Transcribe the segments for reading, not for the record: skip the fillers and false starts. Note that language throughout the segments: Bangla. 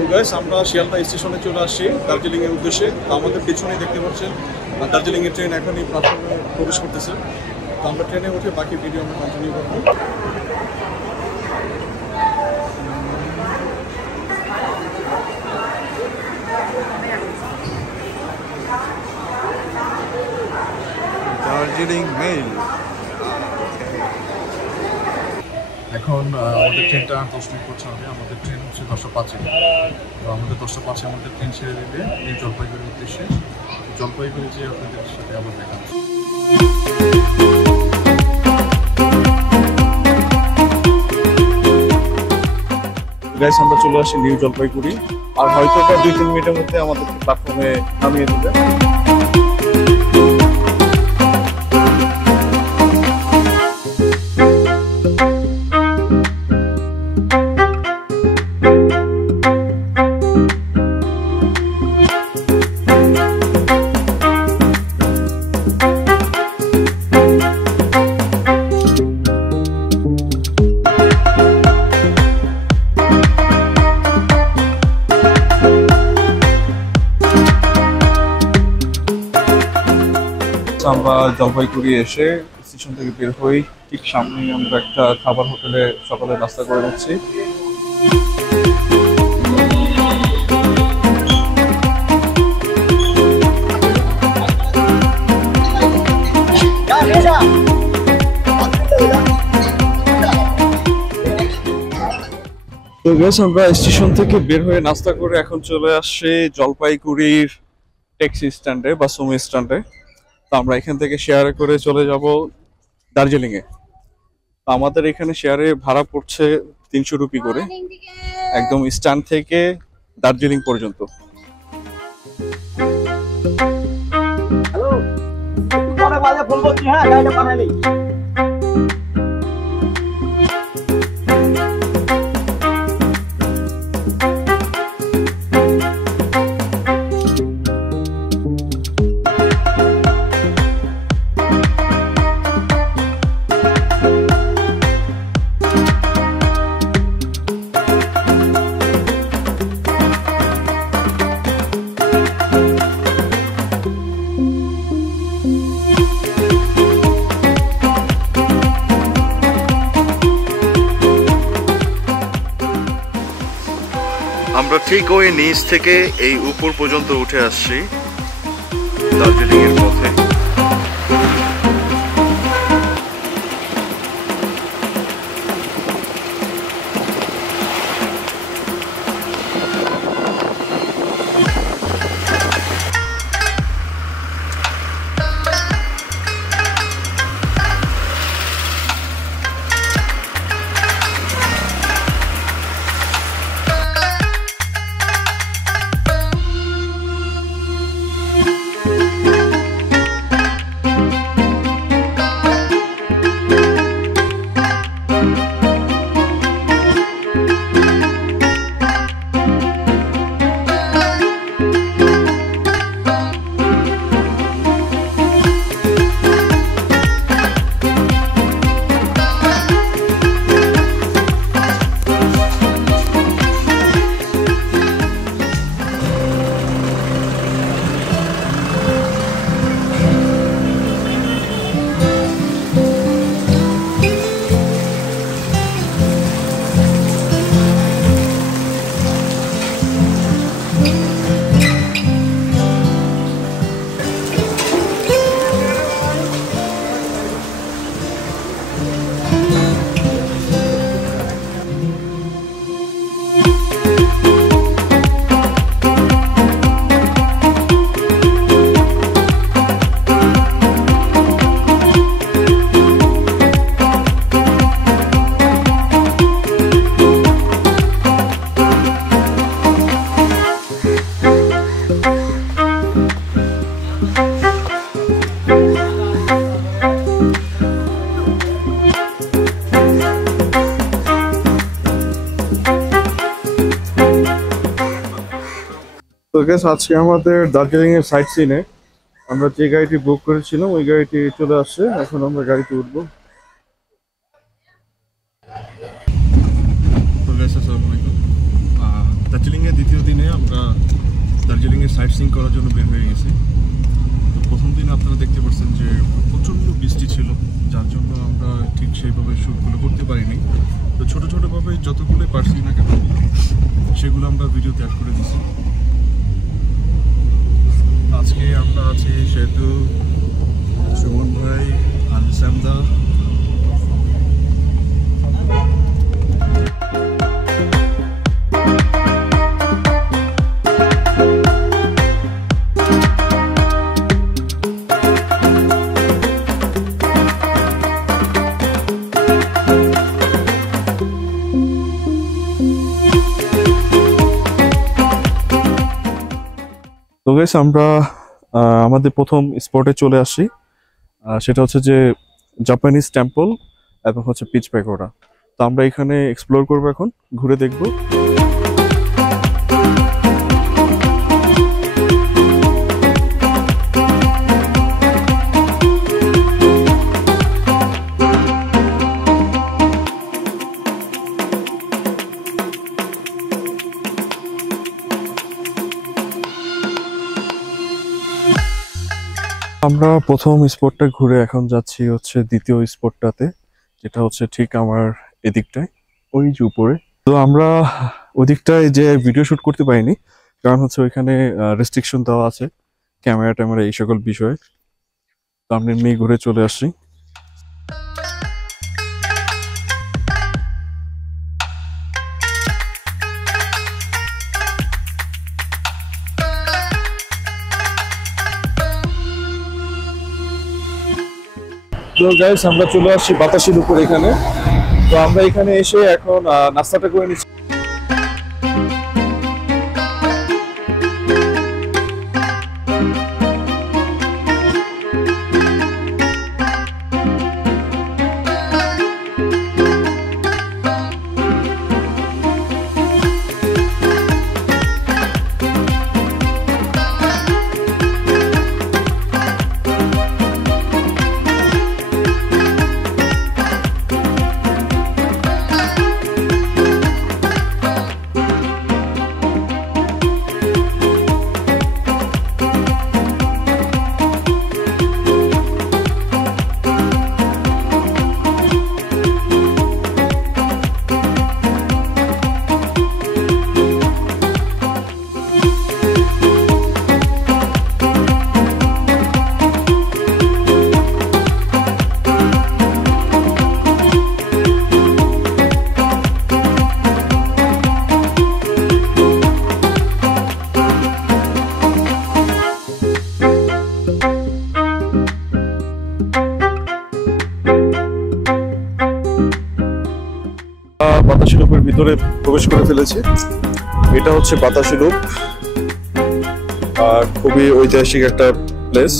তো গাইস আমরা শিয়ালদা স্টেশনে চলে আসছি দার্জিলিং এর উদ্দেশ্যে। তো আমাদের পেছনেই দেখতে পাচ্ছেন দার্জিলিং এর ট্রেন এখনই প্ল্যাটফর্মে প্রবেশ করতেছে। তো আমরা ট্রেনে উঠে বাকি ভিডিও আমরা কন্টিনিউ করবো। দার্জিলিং মেল। এখন আমাদের ট্রেনটা 10 মিনিট করছে হবে। আমাদের ট্রেন হচ্ছে 10:05। তো আমাদের 10:05 আমাদের ট্রেন ছেড়ে দেবে এই জলপাইগুড়ির উদ্দেশ্যে। জলপাইগুড়ি যে আপনাদের সাথে আবার দেখা হচ্ছে। গাইস আমরা চলে আসি নিউ জলপাইগুড়ি, আর হয়তো 2-3 মিনিটের মধ্যে আমাদের প্ল্যাটফর্মে নামিয়ে দেবে। আমরা জলপাইগুড়ি এসে স্টেশন থেকে বের হই, ঠিক সামনেই আমরা একটা খাবার হোটেলে সকালে নাস্তা করে নিচ্ছি। তো গাইস আমরা স্টেশন থেকে বের হয়ে নাস্তা করে এখন চলে আসছি জলপাইগুড়ির ট্যাক্সি স্ট্যান্ডে বা সুমো স্ট্যান্ডে। তো আমরা এখান থেকে শেয়ারে করে চলে যাব দার্জিলিং এ। তো আমাদের এখানে শেয়ারে ভাড়া পড়ছে 300 রুপি করে, একদম স্ট্যান্ড থেকে দার্জিলিং পর্যন্ত। হ্যালো, একটু পরে বাজে ফোন করছি। হ্যাঁ, গাড়িটা পাঠালি। আমরা ঠিক ওই নিচ থেকে এই উপর পর্যন্ত উঠে আসছি দার্জিলিং এর পথে। তো গাইস আজকে আমাদের দার্জিলিং এর সাইট সিনে আমরা যে গাড়িটি বুক করেছিলাম ওই গাড়িটি চলে আসছে। এখন আমরা গাড়িতে উঠবো। তো গাইস আসসালামু আলাইকুম। দ্য দার্জিলিংয়ের দ্বিতীয় দিনে আমরা দার্জিলিংয়ের সাইট সিইং করার জন্য বের হয়ে গেছি। তো প্রথম দিনে আপনারা দেখতে পাচ্ছেন যে প্রচণ্ড বৃষ্টি ছিল, যার জন্য আমরা ঠিক সেইভাবে শ্যুটগুলো করতে পারিনি। তো ছোটো ছোটোভাবে যতগুলোই পারছি না কেন সেগুলো আমরা ভিডিওতে অ্যাড করে দিছি। আজকে আমরা আছি সেতু, সুমন ভাই, আনসামদা। তো গাইস আমরা আমাদের প্রথম স্পটে চলে আসি, সেটা হচ্ছে যে জাপানিজ টেম্পল এবং হচ্ছে পিচ প্যাগোডা। তো আমরা এখানে এক্সপ্লোর করবো, এখন ঘুরে দেখবো। আমরা প্রথম স্পটটা ঘুরে এখন যাচ্ছি হচ্ছে দ্বিতীয় স্পটটাতে, যেটা হচ্ছে ঠিক আমার এদিকটায়, ওই যে উপরে। তো আমরা ওদিকটায় যে ভিডিও শুট করতে পারিনি, কারণ হচ্ছে ওইখানে রেস্ট্রিকশন দেওয়া আছে ক্যামেরা ট্যামেরা এই সকল বিষয়ে। তো আমরা এমনি ঘুরে চলে আসছি। তো গাইস আমরা চলে আসছি বাতাসের উপর এখানে। তো আমরা এখানে এসে এখন নাস্তাটা করে নিচ্ছি। বাতাসি লুপের ভিতরে প্রবেশ করে ফেলেছি। এটা হচ্ছে বাতাসি লুপ, আর খুবই ঐতিহাসিক একটা প্লেস।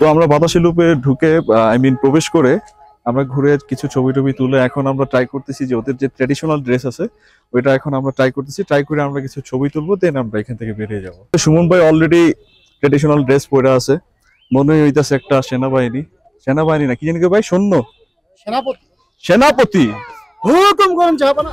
তো আমরা বাতাসি লুপে ঢুকে প্রবেশ করে আমরা ঘুরে কিছু ছবি টবি তুলে এখন আমরা ট্রাই করতেছি যে ওদের যে ট্র্যাডিশনাল ড্রেস আছে ওইটা এখন আমরা ট্রাই করতেছি, ট্রাই করে আমরা কিছু ছবি তুলবো, দেন আমরা এখান থেকে বেরিয়ে যাবো। সুমন ভাই অলরেডি ট্রেডিশনাল ড্রেস পরে আছে, মনে হইতাছে একটা সেনাবাহিনী। সেনাবাহিনী না কি জানি ভাই, সৈন্য, সেনাপতি। সেনাপতি। হুকুম করুন চাহাবানা।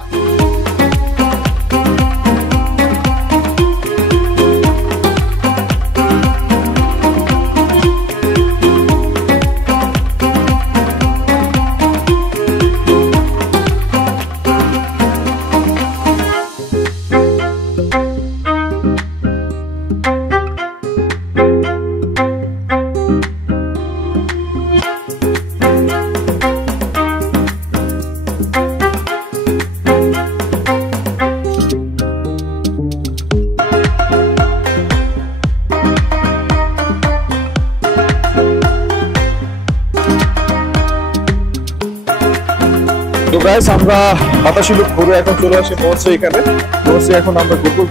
তো গাইস, আমরা বাতাসি লুক ঘুরে এখন চলে আসি পৌঁছে এখানে। পৌঁছে এখন আমরা ঘুরবো।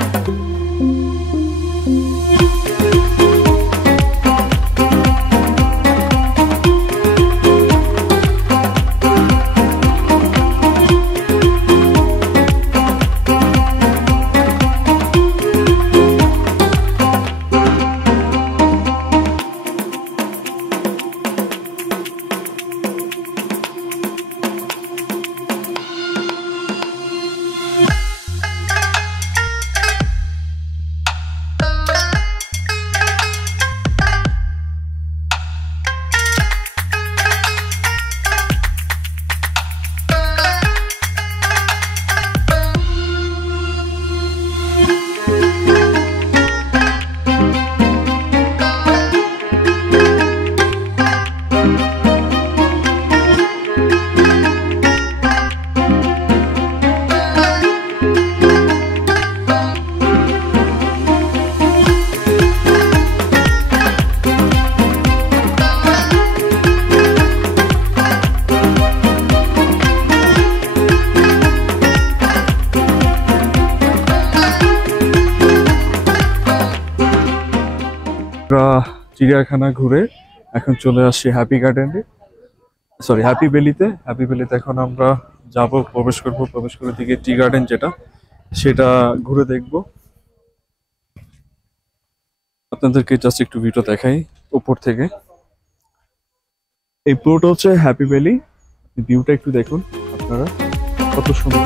চিড়িয়াখানা ঘুরে এখন চলে আসছি হ্যাপি গার্ডেনে, সরি হ্যাপি ভ্যালিতে। হ্যাপি ভ্যালিতে এখন আমরা যাব, প্রবেশ করব। প্রবেশ করে দিকে টি গার্ডেন যেটা, সেটা ঘুরে দেখব। আপনাদেরকে জাস্ট একটু ভিডিও দেখাই উপর থেকে। এই পুরোটা হচ্ছে হ্যাপি ভ্যালি, ভিউটা একটু দেখুন আপনারা, কত সুন্দর।